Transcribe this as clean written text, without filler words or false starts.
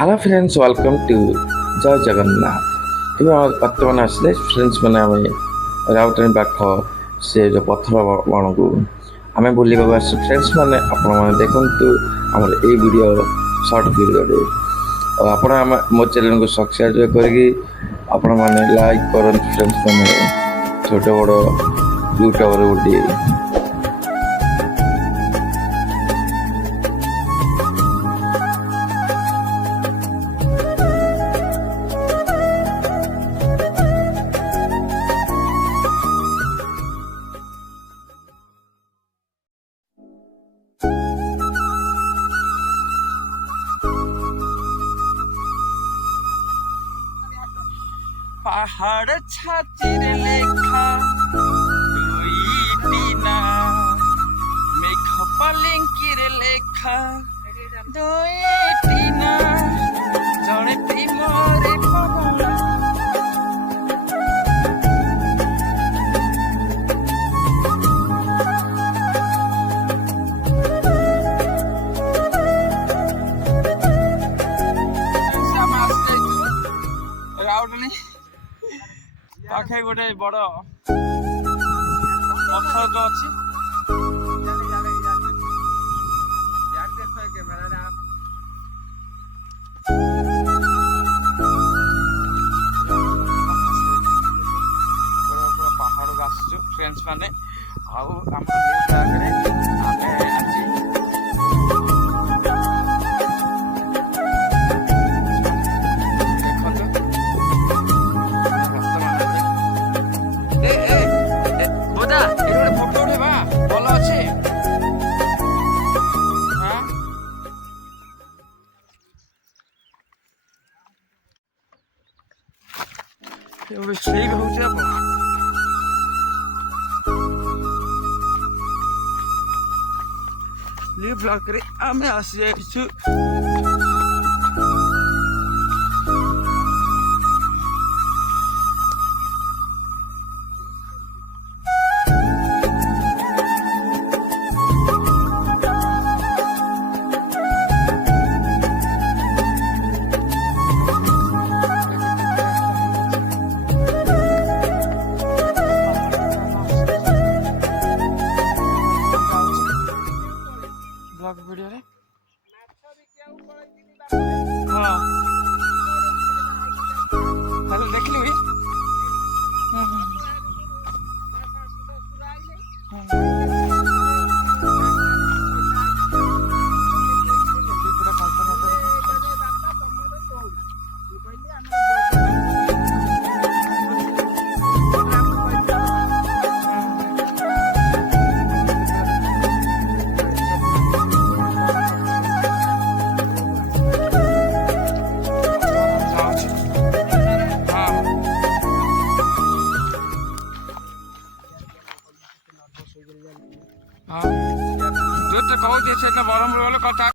Hello friends welcome to जय जगन्नाथ। ଏବେ ବର୍ତ୍ତମାନ ଆସିଲେ ଫ୍ରେଣ୍ଡସ୍ ମାନେ ଆମେ ରାଉଟାଣି ପାଖ ସେ ଯେଉଁ ପଥର ବଣକୁ ଆମେ ବୁଲିବାକୁ ଆସିଛୁ। ଫ୍ରେଣ୍ଡସ୍ ମାନେ ଆପଣମାନେ ଦେଖନ୍ତୁ ଆମର ଏଇ ଭିଡ଼ିଓ ସର୍ଟ ଭିଡ଼ିଓରେ ଆଉ ଆପଣ ମୋ ଚ୍ୟାନେଲକୁ ସବସ୍କ୍ରାଇବ୍ କରିକି ଆପଣମାନେ ଲାଇକ୍ କରନ୍ତୁ। ଫ୍ରେଣ୍ଡସ୍ ମାନେ ଛୋଟ ବଡ଼ ୟୁଟ୍ୟୁବର ଗୋଟିଏ पहाड़ छातिर लेखा दुईटी ना मेघ पालिंकिर लेखा दुईटी ना जड़े प्रेमरे पवन राउडनी पाखे गोटे बड़ पत्थर जो अच्छी पहाड़ को आसु फ्रेंड्स मैंने फोटो उठेबा भल अच्छे सेव हूँ ब्लॉक करे आम आसी जाइछु। वीडियो रे हाँ हेलो देख ली हाँ जो तो कहू बरहमपुर गल कथा